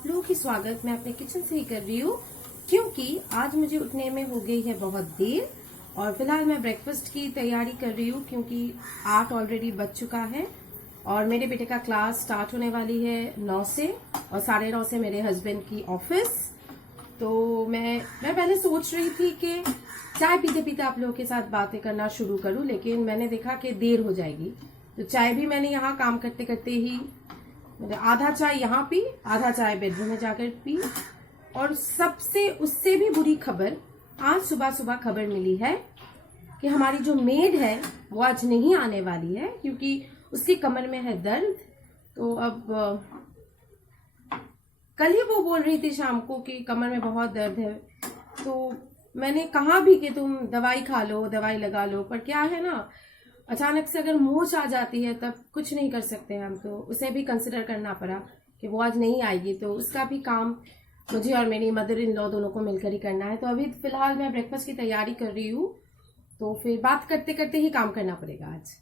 आप लोगों की स्वागत मैं अपने किचन से ही कर रही हूँ, क्योंकि आज मुझे उठने में हो गई है बहुत देर और फिलहाल मैं ब्रेकफास्ट की तैयारी कर रही हूँ क्योंकि 8 ऑलरेडी बज चुका है और मेरे बेटे का क्लास स्टार्ट होने वाली है 9 से और 9:30 से मेरे हस्बैंड की ऑफिस। तो मैं पहले सोच रही थी कि चाय पीते पीते आप लोगों के साथ बातें करना शुरू करूं, लेकिन मैंने देखा कि देर हो जाएगी तो चाय भी मैंने यहाँ काम करते करते ही आधा चाय यहाँ पी, आधा चाय बेडरूम में जाकर पी। और सबसे उससे भी बुरी खबर, आज सुबह सुबह खबर मिली है कि हमारी जो मेड है वो आज नहीं आने वाली है क्योंकि उसकी कमर में है दर्द। तो अब कल ही वो बोल रही थी शाम को कि कमर में बहुत दर्द है, तो मैंने कहा भी कि तुम दवाई खा लो, दवाई लगा लो, पर क्या है ना, अचानक से अगर मोच आ जाती है तब कुछ नहीं कर सकते हम, तो उसे भी कंसिडर करना पड़ा कि वो आज नहीं आएगी। तो उसका भी काम मुझे और मेरी मदर इन लॉ दोनों को मिलकर ही करना है। तो अभी फिलहाल मैं ब्रेकफास्ट की तैयारी कर रही हूँ, तो फिर बात करते करते ही काम करना पड़ेगा आज।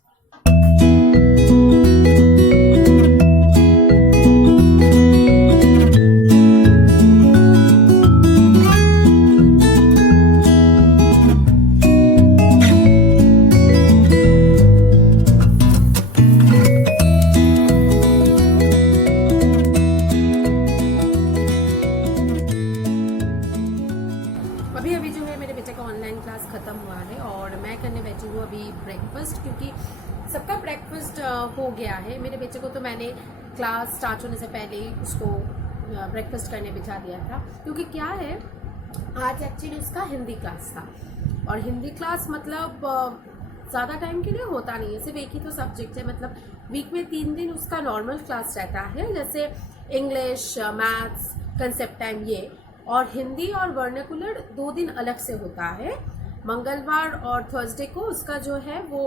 अभी जो है मेरे बेटे का ऑनलाइन क्लास खत्म हुआ है और मैं करने बैठी हूँ अभी ब्रेकफास्ट, क्योंकि सबका ब्रेकफास्ट हो गया है। मेरे बेटे को तो मैंने क्लास स्टार्ट होने से पहले ही उसको ब्रेकफास्ट करने बिठा दिया था, क्योंकि क्या है आज एक्चुअली उसका हिंदी क्लास था और हिंदी क्लास मतलब ज़्यादा टाइम के लिए होता नहीं है, सिर्फ एक ही तो सब्जेक्ट है। मतलब वीक में 3 दिन उसका नॉर्मल क्लास रहता है, जैसे इंग्लिश, मैथ्स, कंसेप्ट टाइम ये, और हिंदी और वर्नाकुलर 2 दिन अलग से होता है। मंगलवार और थर्सडे को उसका जो है वो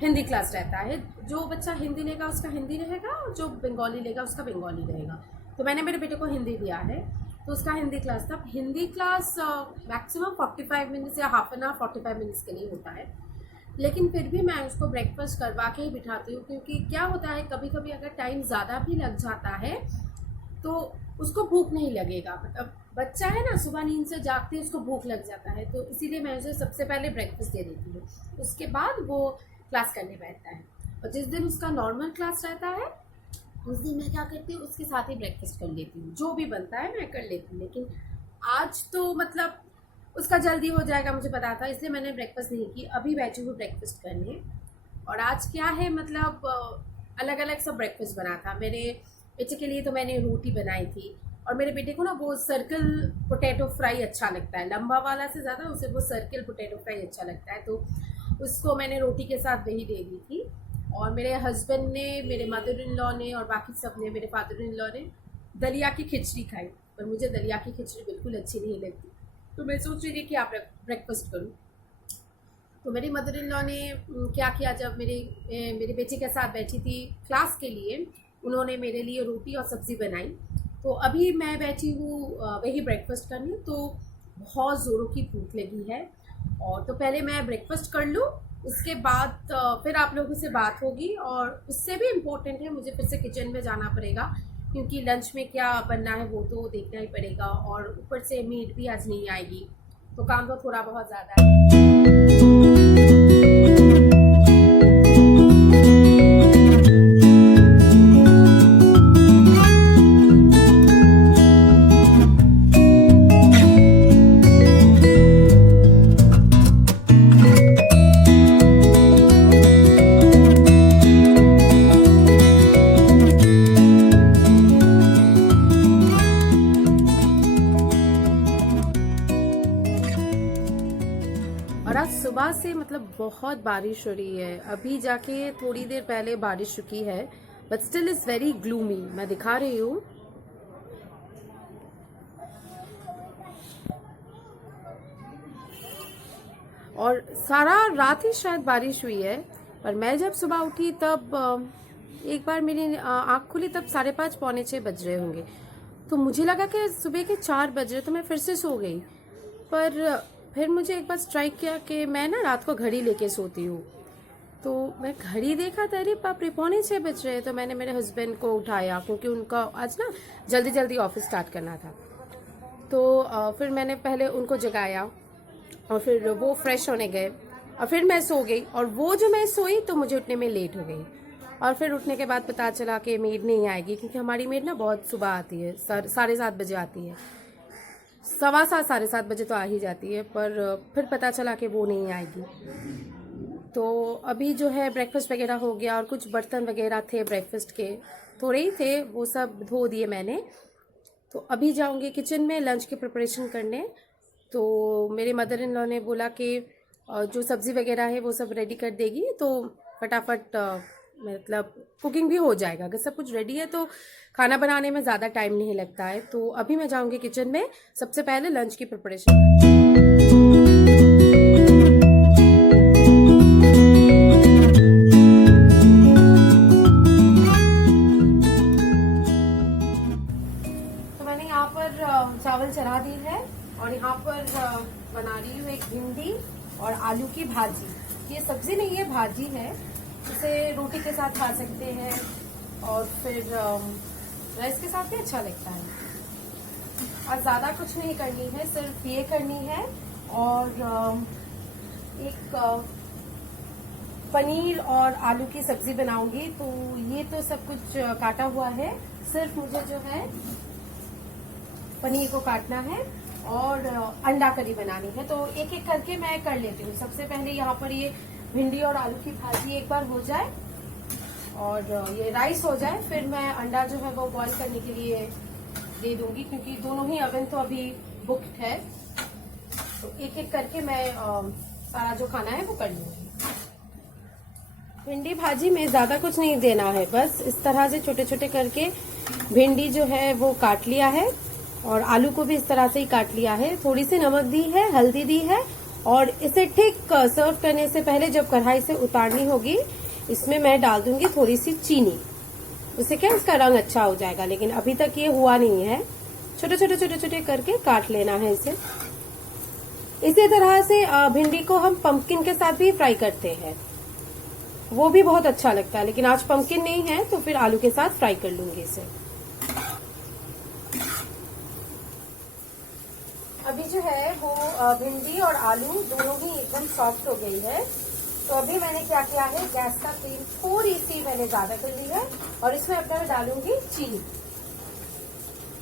हिंदी क्लास रहता है। जो बच्चा हिंदी लेगा उसका हिंदी रहेगा और जो बंगाली लेगा उसका बंगाली रहेगा। तो मैंने मेरे बेटे को हिंदी दिया है तो उसका हिंदी क्लास था। हिंदी क्लास मैक्सिमम 45 मिनट्स या हाफ एन आवर 45 मिनट्स के लिए होता है, लेकिन फिर भी मैं उसको ब्रेकफास्ट करवा के ही बिठाती हूँ, क्योंकि क्या होता है कभी कभी अगर टाइम ज़्यादा भी लग जाता है तो उसको भूख नहीं लगेगा। मतलब बच्चा है ना, सुबह नींद से जागते ही उसको भूख लग जाता है, तो इसीलिए मैं उसे सबसे पहले ब्रेकफास्ट दे देती हूँ, उसके बाद वो क्लास करने बैठता है। और जिस दिन उसका नॉर्मल क्लास रहता है उस दिन मैं क्या करती हूँ, उसके साथ ही ब्रेकफास्ट कर लेती हूँ, जो भी बनता है मैं कर लेती हूँ। लेकिन आज तो मतलब उसका जल्दी हो जाएगा मुझे पता था, इसलिए मैंने ब्रेकफास्ट नहीं की। अभी बैठी हूँ ब्रेकफास्ट करने। और आज क्या है, मतलब अलग अलग सब ब्रेकफास्ट बना था। मेरे बेटे के लिए तो मैंने रोटी बनाई थी और मेरे बेटे को ना वो सर्कल पोटैटो फ्राई अच्छा लगता है, लंबा वाला से ज़्यादा उसे वो सर्कल पोटैटो फ्राई अच्छा लगता है, तो उसको मैंने रोटी के साथ वही दे दी थी। और मेरे हस्बैंड ने, मेरे मदर इन लॉ ने और बाकी सब ने, मेरे फादर इन लॉ ने दलिया की खिचड़ी खाई, पर मुझे दलिया की खिचड़ी बिल्कुल अच्छी नहीं लगती, तो मैं सोच रही थी कि आप ब्रेकफास्ट करूँ। तो मेरी मदर इन लॉ ने क्या किया, जब मेरे बेटे के साथ बैठी थी क्लास के लिए, उन्होंने मेरे लिए रोटी और सब्ज़ी बनाई। तो अभी मैं बैठी हूँ वही ब्रेकफास्ट करने, तो बहुत ज़ोरों की भूख लगी है। और तो पहले मैं ब्रेकफास्ट कर लूँ, उसके बाद फिर आप लोगों से बात होगी। और उससे भी इम्पोर्टेंट है, मुझे फिर से किचन में जाना पड़ेगा, क्योंकि लंच में क्या बनना है वो तो देखना ही पड़ेगा। और ऊपर से मेड भी आज नहीं आएगी, तो काम तो थोड़ा बहुत ज़्यादा है। और आज सुबह से मतलब बहुत बारिश हो रही है, अभी जाके थोड़ी देर पहले बारिश रुकी है, but still is very gloomy. मैं दिखा रही हूँ, और सारा रात ही शायद बारिश हुई है। पर मैं जब सुबह उठी तब एक बार मेरी आँख खुली तब 5:30 पौने 6 बज रहे होंगे, तो मुझे लगा कि सुबह के 4 बज रहे, तो मैं फिर से सो गई। पर फिर मुझे एक बार स्ट्राइक किया कि मैं ना रात को घड़ी लेके सोती हूँ, तो मैं घड़ी देखा था, अरे बाप रे 5:45 बज रहे हैं। तो मैंने मेरे हस्बैंड को उठाया क्योंकि उनका आज ना जल्दी जल्दी ऑफिस स्टार्ट करना था। तो फिर मैंने पहले उनको जगाया और फिर वो फ्रेश होने गए और फिर मैं सो गई। और वो जो मैं सोई तो मुझे उठने में लेट हो गई। और फिर उठने के बाद पता चला कि मेड नहीं आएगी, क्योंकि हमारी मेड ना बहुत सुबह आती है, 7:30 बजे आती है, 7:15 7:30 बजे तो आ ही जाती है। पर फिर पता चला कि वो नहीं आएगी। तो अभी जो है ब्रेकफास्ट वगैरह हो गया और कुछ बर्तन वगैरह थे ब्रेकफास्ट के, थोड़े ही थे, वो सब धो दिए मैंने। तो अभी जाऊंगी किचन में लंच की प्रिपरेशन करने। तो मेरे मदर इन लॉ ने बोला कि जो सब्ज़ी वगैरह है वो सब रेडी कर देगी, तो फटाफट मतलब कुकिंग भी हो जाएगा। अगर सब कुछ रेडी है तो खाना बनाने में ज़्यादा टाइम नहीं लगता है। तो अभी मैं जाऊंगी किचन में, सबसे पहले लंच की प्रिपरेशन। चावल चढ़ा दी है और यहाँ पर बना रही हूँ एक भिंडी और आलू की भाजी। ये सब्जी नहीं है, भाजी है। इसे रोटी के साथ खा सकते हैं और फिर राइस के साथ भी अच्छा लगता है। और ज़्यादा कुछ नहीं करनी है, सिर्फ ये करनी है। और एक पनीर और आलू की सब्जी बनाऊंगी। तो ये तो सब कुछ काटा हुआ है, सिर्फ मुझे जो है पनीर को काटना है और अंडा करी बनानी है। तो एक एक करके मैं कर लेती हूँ। सबसे पहले यहाँ पर ये भिंडी और आलू की भाजी एक बार हो जाए और ये राइस हो जाए, फिर मैं अंडा जो है वो बॉईल करने के लिए दे दूंगी, क्योंकि दोनों ही ओवन तो अभी बुक्ड है। तो एक एक करके मैं सारा जो खाना है वो कर लूंगी। भिंडी भाजी में ज्यादा कुछ नहीं देना है, बस इस तरह से छोटे छोटे करके भिंडी जो है वो काट लिया है और आलू को भी इस तरह से ही काट लिया है। थोड़ी सी नमक दी है, हल्दी दी है और इसे ठीक सर्व करने से पहले जब कढ़ाई से उतारनी होगी, इसमें मैं डाल दूंगी थोड़ी सी चीनी। उससे क्या इसका रंग अच्छा हो जाएगा, लेकिन अभी तक ये हुआ नहीं है। छोटे छोटे करके काट लेना है इसे। इसी तरह से भिंडी को हम पंपकिन के साथ भी फ्राई करते हैं, वो भी बहुत अच्छा लगता है। लेकिन आज पंपकिन नहीं है तो फिर आलू के साथ फ्राई कर लूंगी इसे। अभी जो है वो भिंडी और आलू दोनों ही एकदम सॉफ्ट हो गई है। तो अभी मैंने क्या किया है, गैस का फ्लेम थोड़ी सी मैंने ज्यादा कर ली है और इसमें अपना मैं डालूंगी चीनी।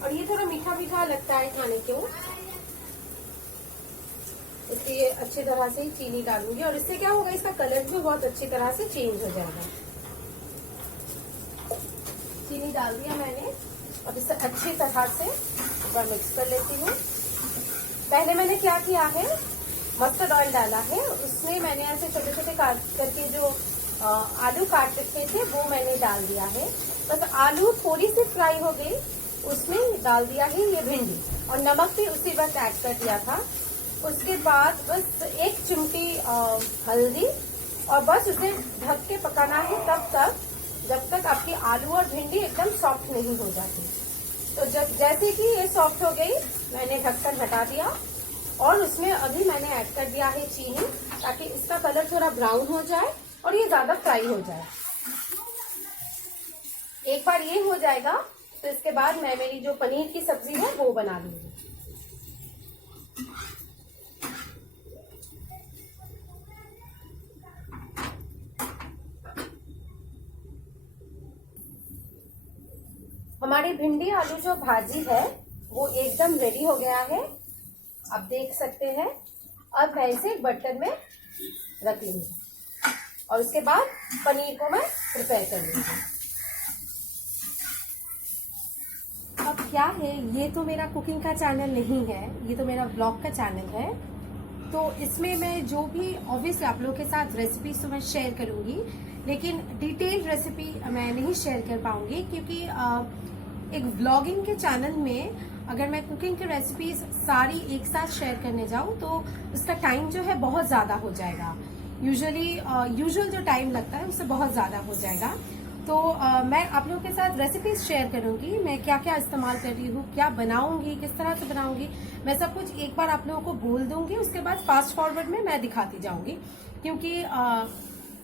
और ये थोड़ा मीठा मीठा लगता है खाने को, इसलिए अच्छी तरह से ही चीनी डालूंगी। और इससे क्या होगा, इसका कलर भी बहुत अच्छी तरह से चेंज हो जाएगा। चीनी डाल दिया मैंने और इसे अच्छी तरह से एक बार मिक्स कर लेती हूँ। पहले मैंने क्या किया है, मस्टर्ड ऑयल डाला है, उसमें मैंने ऐसे छोटे छोटे काट करके जो आलू काट रखे थे वो मैंने डाल दिया है। बस आलू थोड़ी सी फ्राई हो गई, उसमें डाल दिया है ये भिंडी और नमक भी उसी वक्त ऐड कर दिया था। उसके बाद बस एक चिमटी हल्दी और बस उसे ढक के पकाना है तब तक जब तक आपकी आलू और भिंडी एकदम सॉफ्ट नहीं हो जाती। तो जब जैसे कि ये सॉफ्ट हो गई, मैंने ढक्कन हटा दिया और उसमें अभी मैंने ऐड कर दिया है चीनी, ताकि इसका कलर थोड़ा ब्राउन हो जाए और ये ज्यादा फ्राई हो जाए। एक बार ये हो जाएगा तो इसके बाद मैं मेरी जो पनीर की सब्जी है वो बना लूंगी। हमारी भिंडी आलू जो भाजी है वो एकदम रेडी हो गया है, आप देख सकते हैं। अब मैं इसे बर्तन में रख लूंगी और उसके बाद पनीर को मैं प्रिपेयर कर लूंगी। अब क्या है, ये तो मेरा कुकिंग का चैनल नहीं है, ये तो मेरा ब्लॉग का चैनल है। तो इसमें मैं जो भी ऑब्वियसली आप लोगों के साथ रेसिपीज तो मैं शेयर करूंगी, लेकिन डिटेल्ड रेसिपी मैं नहीं शेयर कर पाऊंगी, क्योंकि एक व्लॉगिंग के चैनल में अगर मैं कुकिंग की रेसिपीज सारी एक साथ शेयर करने जाऊं तो उसका टाइम जो है बहुत ज्यादा हो जाएगा। यूजुअल जो टाइम लगता है उससे बहुत ज्यादा हो जाएगा। तो मैं आप लोगों के साथ रेसिपीज शेयर करूंगी, मैं क्या क्या इस्तेमाल कर रही हूँ, क्या बनाऊंगी, किस तरह से बनाऊंगी, मैं सब कुछ एक बार आप लोगों को बोल दूंगी। उसके बाद फास्ट फॉरवर्ड में मैं दिखाती जाऊंगी, क्योंकि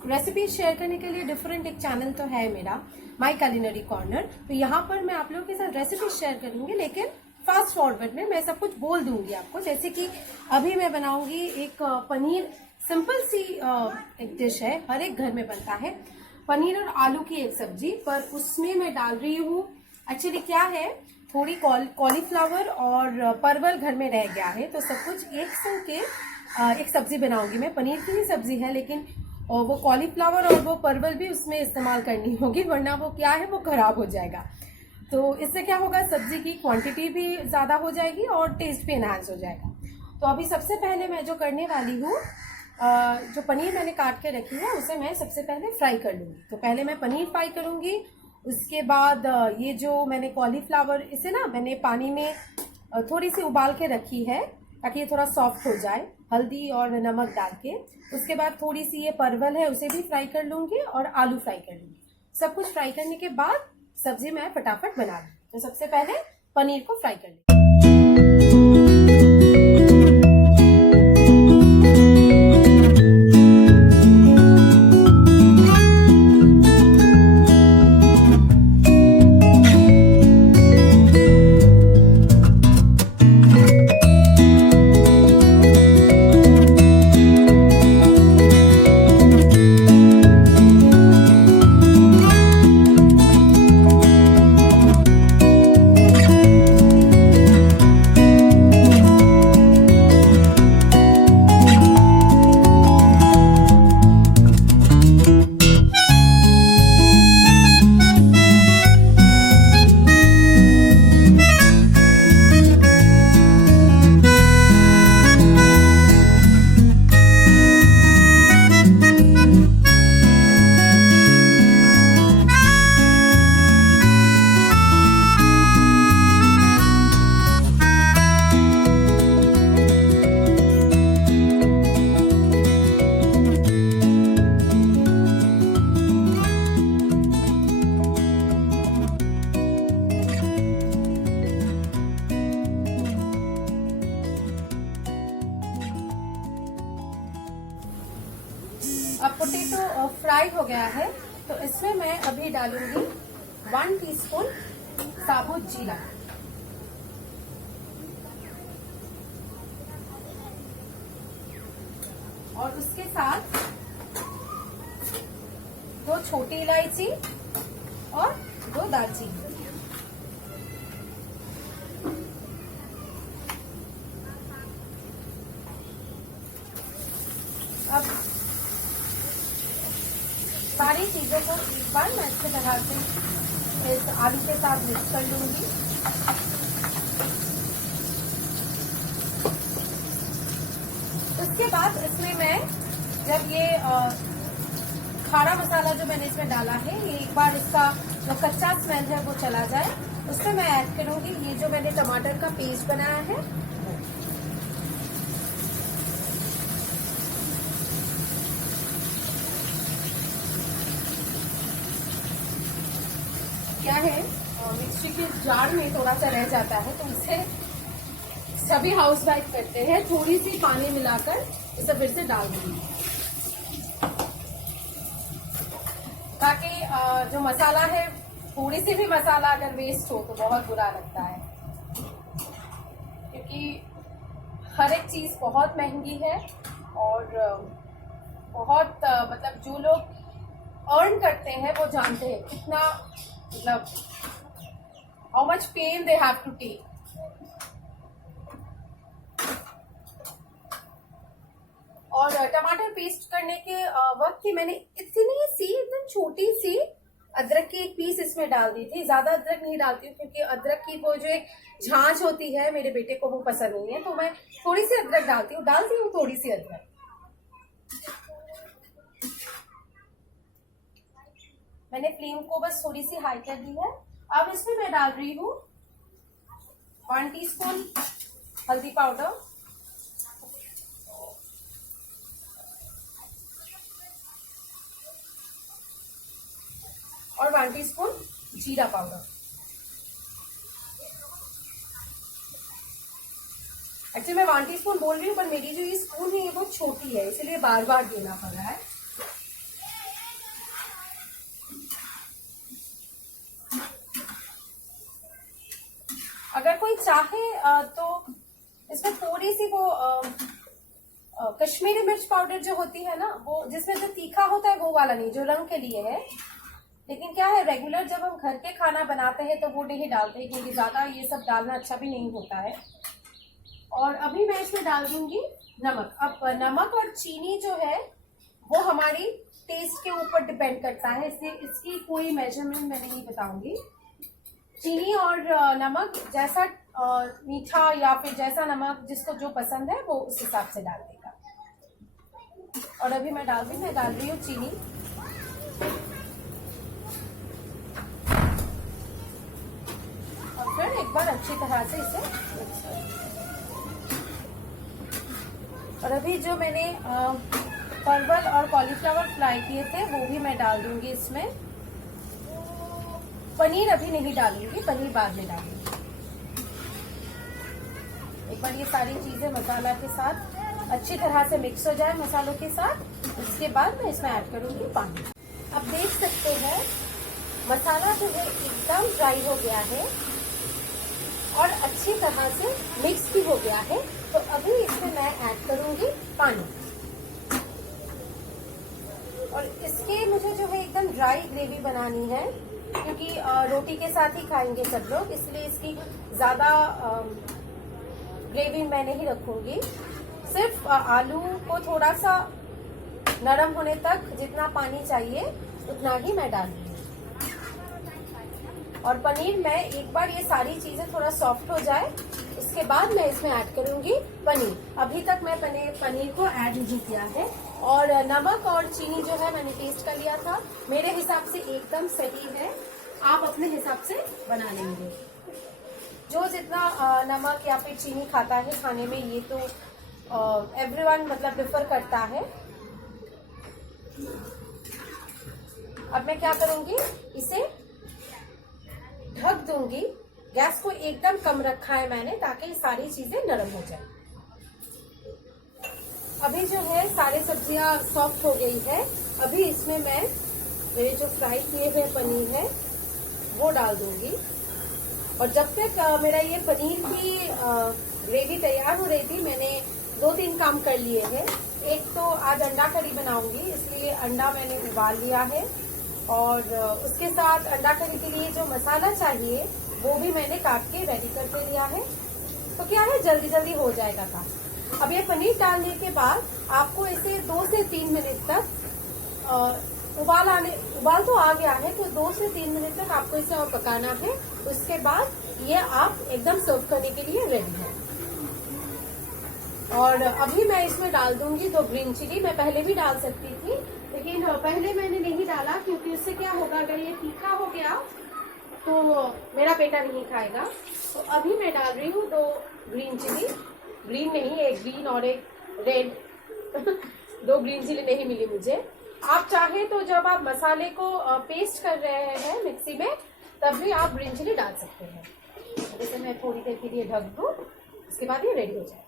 रेसिपी शेयर करने के लिए डिफरेंट एक चैनल तो है मेरा, माय कुलिनरी कॉर्नर। तो यहाँ पर मैं आप लोगों के साथ रेसिपी शेयर करूंगी, लेकिन फास्ट फॉरवर्ड में मैं सब कुछ बोल दूंगी आपको। जैसे कि अभी मैं बनाऊंगी एक पनीर, सिंपल सी एक डिश है, हर एक घर में बनता है, पनीर और आलू की एक सब्जी। पर उसमें मैं डाल रही हूँ, एक्चुअली क्या है, थोड़ी कॉलीफ्लावर और परवल घर में रह गया है, तो सब कुछ एक संग के एक सब्जी बनाऊंगी मैं। पनीर की ही सब्जी है, लेकिन वो कॉलीफ्लावर और वो परवल भी उसमें इस्तेमाल करनी होगी, वरना वो क्या है, वो खराब हो जाएगा। तो इससे क्या होगा, सब्जी की क्वांटिटी भी ज़्यादा हो जाएगी और टेस्ट भी एनहांस हो जाएगा। तो अभी सबसे पहले मैं जो करने वाली हूँ, जो पनीर मैंने काट के रखी है उसे मैं सबसे पहले फ्राई कर लूँगी। तो पहले मैं पनीर फ्राई करूँगी, उसके बाद ये जो मैंने कॉलीफ्लावर, इसे ना मैंने पानी में थोड़ी सी उबाल के रखी है ताकि ये थोड़ा सॉफ्ट हो जाए, हल्दी और नमक डाल के। उसके बाद थोड़ी सी ये परवल है उसे भी फ्राई कर लूँगी और आलू फ्राई कर लूँगी। सब कुछ फ्राई करने के बाद सब्जी मैं फटाफट बना लूँ। तो सबसे पहले पनीर को फ्राई कर लूँ। अब पोटैटो फ्राई हो गया है, तो इसमें मैं अभी डालूंगी 1 टीस्पून साबुत जीरा, और उसके साथ 2 छोटी इलायची और 2 दालचीनी। अब सारी चीजों को एक बार मैं अच्छे तरह से इस आलू के साथ मिक्स कर लूंगी। उसके बाद इसमें मैं, जब ये खारा मसाला जो मैंने इसमें डाला है, ये एक बार इसका जो कच्चा स्मेल है वो चला जाए, उसमें मैं ऐड करूंगी ये जो मैंने टमाटर का पेस्ट बनाया है। क्या है, मिक्सी के जार में थोड़ा सा रह जाता है, तो उसे सभी हाउस वाइफ करते हैं, थोड़ी सी पानी मिलाकर इसे फिर से डाल दूंगी, ताकि जो मसाला है, थोड़ी सी भी मसाला अगर वेस्ट हो तो बहुत बुरा लगता है, क्योंकि हर एक चीज बहुत महंगी है और बहुत मतलब जो लोग अर्न करते हैं वो जानते हैं कितना, मतलब how much pain they have to take. और टमाटर पेस्ट करने के वक्त ही मैंने इतनी सी, एकदम छोटी सी अदरक की एक पीस इसमें डाल दी थी। ज्यादा अदरक नहीं डालती हूँ क्योंकि अदरक की वो जो एक झांझ होती है, मेरे बेटे को वो पसंद नहीं है, तो मैं थोड़ी सी अदरक डालती हूँ थोड़ी सी अदरक। मैंने फ्लेम को बस थोड़ी सी हाई कर दी है। अब इसमें मैं डाल रही हूँ 1 टीस्पून हल्दी पाउडर, और 1 टीस्पून जीरा पाउडर। एक्चुअली मैं 1 टीस्पून बोल रही हूँ, पर मेरी जो ये स्पून है ये बहुत छोटी है, इसलिए बार बार देना पड़ रहा है। तो इसमें थोड़ी सी वो कश्मीरी मिर्च पाउडर जो होती है ना, वो जिसमें जो तीखा होता है वो वाला नहीं, जो रंग के लिए है। लेकिन क्या है, रेगुलर जब हम घर के खाना बनाते हैं तो वो नहीं डालते हैं, क्योंकि ज्यादा ये सब डालना अच्छा भी नहीं होता है। और अभी मैं इसमें डाल दूंगी नमक। अब नमक और चीनी जो है वो हमारी टेस्ट के ऊपर डिपेंड करता है, इसलिए इसकी कोई मेजरमेंट मैं नहीं बताऊंगी। चीनी और नमक जैसा मीठा या फिर जैसा नमक जिसको जो पसंद है वो उस हिसाब से डाल देगा। और अभी मैं डाल रही हूँ चीनी। और फिर एक बार अच्छी तरह से इसे मिक्स कर। और अभी जो मैंने परवल और कॉलीफ्लावर फ्राई किए थे वो भी मैं डाल दूंगी इसमें। पनीर अभी नहीं डालूंगी, पनीर बाद में डालूंगी। एक बार ये सारी चीजें मसाला के साथ अच्छी तरह से मिक्स हो जाए मसालों के साथ, उसके बाद मैं इसमें ऐड करूंगी पानी। अब देख सकते हैं मसाला जो है एकदम ड्राई हो गया है और अच्छी तरह से मिक्स भी हो गया है। तो अभी इसमें मैं ऐड करूंगी पानी। और इसके मुझे जो है एकदम ड्राई ग्रेवी बनानी है, क्योंकि रोटी के साथ ही खाएंगे सब लोग, इसलिए इसकी ज्यादा ग्रेवी मैं नहीं रखूंगी। सिर्फ आलू को थोड़ा सा नरम होने तक जितना पानी चाहिए उतना ही मैं डालूंगी। और पनीर मैं एक बार ये सारी चीजें थोड़ा सॉफ्ट हो जाए उसके बाद मैं इसमें ऐड करूंगी पनीर। अभी तक मैं पनीर को ऐड नहीं किया है। और नमक और चीनी जो है मैंने टेस्ट कर लिया था, मेरे हिसाब से एकदम सही है। आप अपने हिसाब से बना लेंगे। जो जितना नमक या फिर चीनी खाता है खाने में, ये तो एवरीवन मतलब प्रेफर करता है। अब मैं क्या करूंगी, इसे ढक दूंगी। गैस को एकदम कम रखा है मैंने, ताकि ये सारी चीजें नरम हो जाए। अभी जो है सारी सब्जियां सॉफ्ट हो गई है। अभी इसमें मैं मेरे जो फ्राई किए हुए पनीर है वो डाल दूंगी। और जब तक मेरा ये पनीर की ग्रेवी तैयार हो रही थी, मैंने 2-3 काम कर लिए हैं। एक तो आज अंडा करी बनाऊंगी, इसलिए अंडा मैंने उबाल लिया है। और उसके साथ अंडा करी के लिए जो मसाला चाहिए वो भी मैंने काट के रेडी करके लिया है। तो क्या है, जल्दी जल्दी हो जाएगा काम। अब ये पनीर डालने के बाद आपको इसे 2 से 3 मिनट तक उबाल तो आ गया है, तो 2 से 3 मिनट तक आपको इसे और पकाना है। उसके बाद ये आप एकदम सर्व करने के लिए रेडी है। और अभी मैं इसमें डाल दूंगी 2 ग्रीन चिली। मैं पहले भी डाल सकती थी, लेकिन पहले मैंने नहीं डाला, क्योंकि उससे क्या होगा, अगर ये तीखा हो गया तो मेरा बेटा नहीं खाएगा। तो अभी मैं डाल रही हूँ 2 ग्रीन चिली। ग्रीन नहीं, एक ग्रीन और एक रेड 2 ग्रीन चिली नहीं मिली मुझे। आप चाहे तो जब आप मसाले को पेस्ट कर रहे हैं मिक्सी में, तब भी आप ग्रीन चिली डाल सकते हैं। जैसे मैं थोड़ी देर के लिए ढक दूँ, उसके बाद ये रेडी हो जाएगा।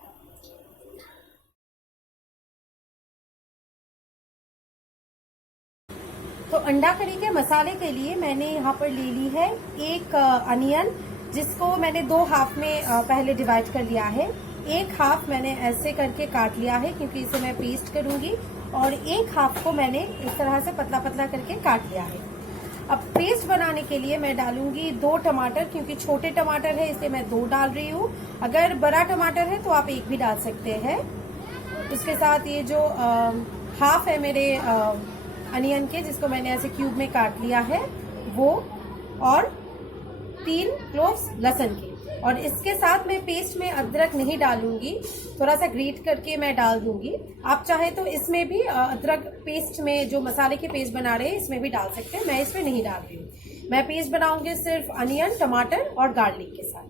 तो अंडा करी के मसाले के लिए मैंने यहाँ पर ले ली है एक अनियन, जिसको मैंने 2 हाफ में पहले डिवाइड कर लिया है। एक हाफ मैंने ऐसे करके काट लिया है, क्योंकि इसे मैं पेस्ट करूंगी। और एक हाफ को मैंने इस तरह से पतला पतला करके काट लिया है। अब पेस्ट बनाने के लिए मैं डालूंगी 2 टमाटर, क्योंकि छोटे टमाटर है इसलिए मैं 2 डाल रही हूँ। अगर बड़ा टमाटर है तो आप 1 भी डाल सकते हैं। उसके साथ ये जो हाफ है मेरे अनियन के, जिसको मैंने ऐसे क्यूब में काट लिया है वो, और 3 क्लोव्स लहसुन के। और इसके साथ मैं पेस्ट में अदरक नहीं डालूंगी, थोड़ा सा ग्रेट करके मैं डाल दूंगी। आप चाहे तो इसमें भी अदरक पेस्ट में, जो मसाले की पेस्ट बना रहे हैं इसमें भी डाल सकते हैं। मैं इसमें नहीं डाल रही हूँ। मैं पेस्ट बनाऊंगी सिर्फ अनियन, टमाटर और गार्लिक के साथ।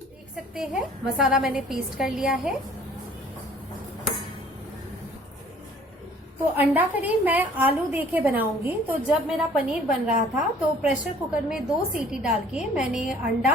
देख सकते हैं मसाला मैंने पेस्ट कर लिया है। तो अंडा करी मैं आलू देके बनाऊंगी। तो जब मेरा पनीर बन रहा था तो प्रेशर कुकर में 2 सीटी डाल के मैंने अंडा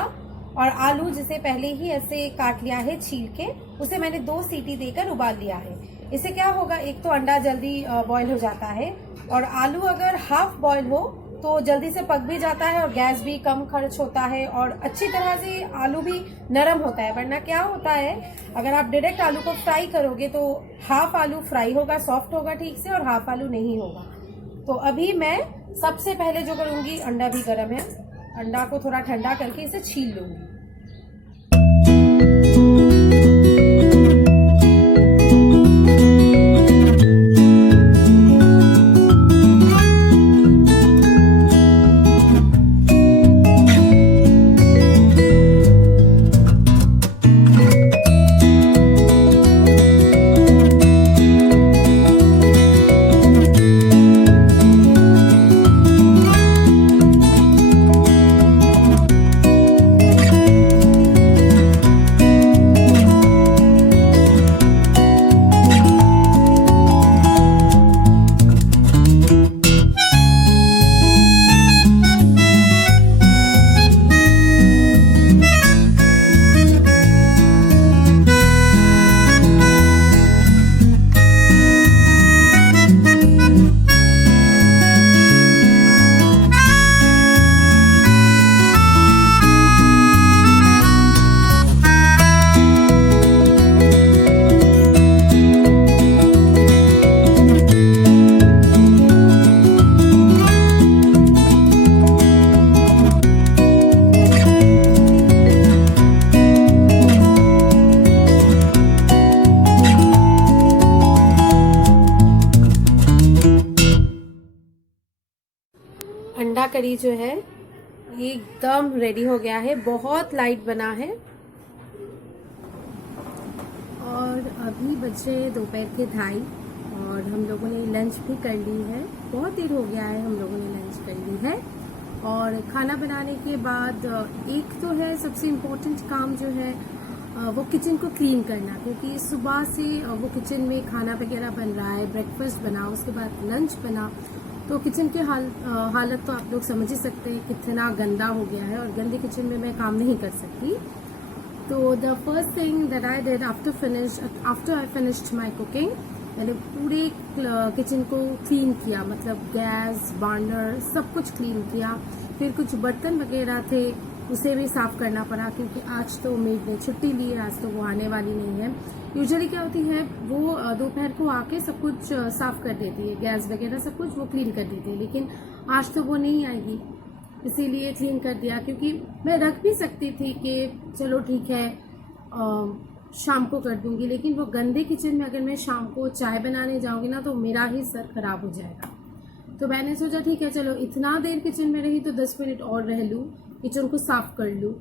और आलू, जिसे पहले ही ऐसे काट लिया है छील के, उसे मैंने 2 सीटी देकर उबाल लिया है। इससे क्या होगा, एक तो अंडा जल्दी बॉईल हो जाता है, और आलू अगर हाफ बॉईल हो तो जल्दी से पक भी जाता है और गैस भी कम खर्च होता है और अच्छी तरह से आलू भी नरम होता है। वरना क्या होता है, अगर आप डायरेक्ट आलू को फ्राई करोगे तो हाफ आलू फ्राई होगा, सॉफ्ट होगा ठीक से, और हाफ आलू नहीं होगा। तो अभी मैं सबसे पहले जो करूंगी, अंडा भी गर्म है, अंडा को थोड़ा ठंडा करके इसे छील लूंगी। अंडा करी जो है एकदम रेडी हो गया है, बहुत लाइट बना है। और अभी बचे दोपहर के 2:30 और हम लोगों ने लंच भी कर ली है। बहुत देर हो गया है, हम लोगों ने लंच कर ली है। और खाना बनाने के बाद एक तो है सबसे इम्पोर्टेंट काम जो है वो किचन को क्लीन करना, क्योंकि सुबह से वो किचन में खाना वगैरह बन रहा है, ब्रेकफास्ट बना, उसके बाद लंच बना, तो किचन की हालत तो आप लोग समझ ही सकते हैं कितना गंदा हो गया है। और गंदे किचन में मैं काम नहीं कर सकती। तो the first thing that I did after I finished my cooking, मैंने पूरे किचन को क्लीन किया, मतलब गैस, बर्नर, सब कुछ क्लीन किया। फिर कुछ बर्तन वगैरह थे उसे भी साफ करना पड़ा, क्योंकि आज तो मेड ने छुट्टी ली है, आज तो वो आने वाली नहीं है। यूजुअली क्या होती है, वो दोपहर को आके सब कुछ साफ कर देती है, गैस वगैरह सब कुछ वो क्लीन कर देती है, लेकिन आज तो वो नहीं आएगी, इसीलिए क्लीन कर दिया। क्योंकि मैं रख भी सकती थी कि चलो ठीक है शाम को कर दूंगी, लेकिन वो गंदे किचन में अगर मैं शाम को चाय बनाने जाऊंगी ना तो मेरा ही सर खराब हो जाएगा। तो मैंने सोचा ठीक है चलो इतना देर किचन में रही तो 10 मिनट और रह लूँ, किचन को साफ कर लूँ।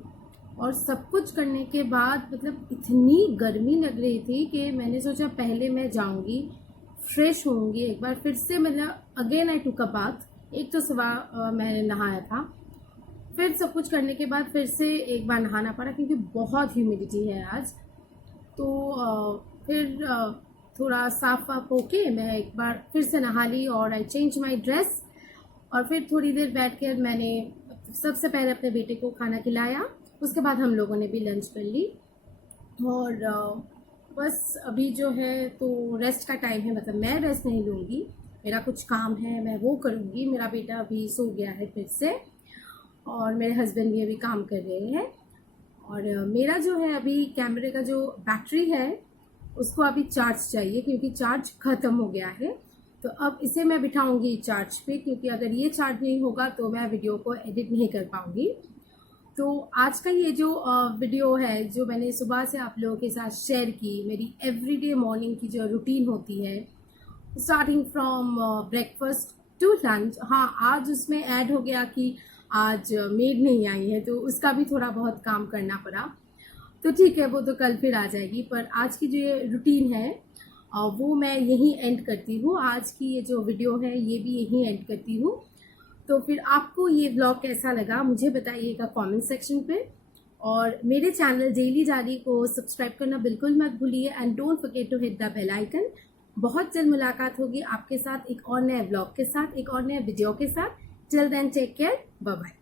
और सब कुछ करने के बाद मतलब इतनी गर्मी लग रही थी कि मैंने सोचा पहले मैं जाऊंगी, फ्रेश होंगी एक बार फिर से, मतलब again I took a bath. एक तो सुबह मैंने नहाया था, फिर सब कुछ करने के बाद फिर से एक बार नहाना पड़ा, क्योंकि बहुत ह्यूमिडिटी है आज। तो फिर थोड़ा साफ वाफ होके मैं एक बार फिर से नहा ली और आई चेंज माई ड्रेस। और फिर थोड़ी देर बैठ कर मैंने सबसे पहले अपने बेटे को खाना खिलाया, उसके बाद हम लोगों ने भी लंच कर ली। और बस अभी जो है तो रेस्ट का टाइम है, मतलब मैं रेस्ट नहीं लूँगी, मेरा कुछ काम है मैं वो करूँगी। मेरा बेटा अभी सो गया है फिर से और मेरे हस्बैंड भी अभी काम कर रहे हैं। और मेरा जो है अभी कैमरे का जो बैटरी है उसको अभी चार्ज चाहिए, क्योंकि चार्ज ख़त्म हो गया है। तो अब इसे मैं बिठाऊंगी चार्ज पे, क्योंकि अगर ये चार्ज नहीं होगा तो मैं वीडियो को एडिट नहीं कर पाऊंगी। तो आज का ये जो वीडियो है जो मैंने सुबह से आप लोगों के साथ शेयर की, मेरी एवरीडे मॉर्निंग की जो रूटीन होती है starting from breakfast to lunch. हाँ, आज उसमें ऐड हो गया कि आज मेड नहीं आई है तो उसका भी थोड़ा बहुत काम करना पड़ा, तो ठीक है वो तो कल फिर आ जाएगी। पर आज की जो ये रूटीन है वो मैं यहीं एंड करती हूँ। आज की ये जो वीडियो है ये भी यहीं एंड करती हूँ। तो फिर आपको ये व्लॉग कैसा लगा मुझे बताइएगा कमेंट सेक्शन पे, और मेरे चैनल डेली डायरी को सब्सक्राइब करना बिल्कुल मत भूलिए and don't forget to hit the bell icon. बहुत जल्द मुलाकात होगी आपके साथ एक और नए व्लॉग के साथ, एक और नए वीडियो के साथ। Till then take care, bye bye.